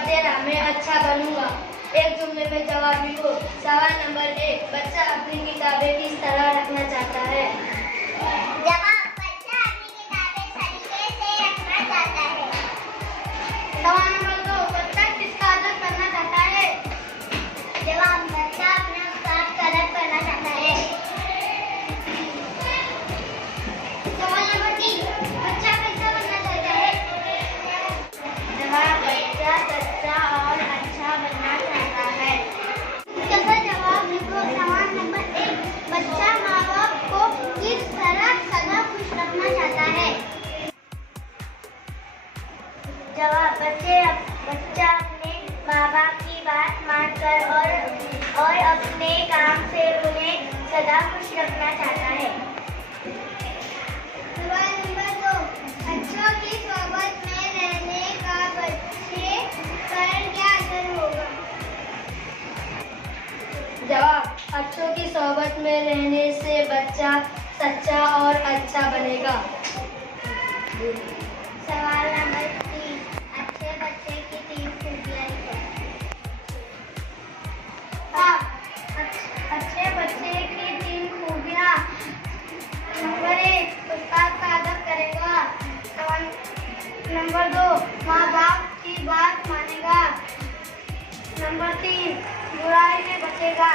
तेरा मैं अच्छा बनूंगा। एक जुमले में जवाब लिखो। सवाल नंबर 1, बच्चा अपनी किताबें किस तरह रखना चाहता है? जवाब, बच्चा अपनी किताबें सलीके से रखना चाहता है। सवाल नंबर 2, बच्चा किसका अदब करना चाहता है? जवाब, बच्चा अपना उस्ताद का अदब करना चाहता है। सवाल नंबर 3, बच्चा कैसा बनना चाहता है? जवाब, बच्चा सच्चा और अच्छा बनना चाहता है। इसका जवाब लिखो। सवाल नंबर 1, बच्चा माँ बाप को किस तरह सदा खुश रखना चाहता है? जवाब, बच्चा अपने माँ बाप की बात मानकर और अपने काम से उन्हें सदा खुश रखना चाहता है। सवाल नंबर 2, बच्चों की सोबत में रहने का बच्चे पर क्या असर होगा? जवाब, अच्छों की सोबत में रहने से बच्चा सच्चा और अच्छा बनेगा। सवाल नंबर 3, अच्छे बच्चे की 3 खूबियाँ लिखो। अच्छे बच्चे की 3 खूबियाँ। नंबर 1, उस्ताद का अदब करेगा। नंबर 2, माँ बाप की बात मानेगा। नंबर 3, बुराई से बचेगा।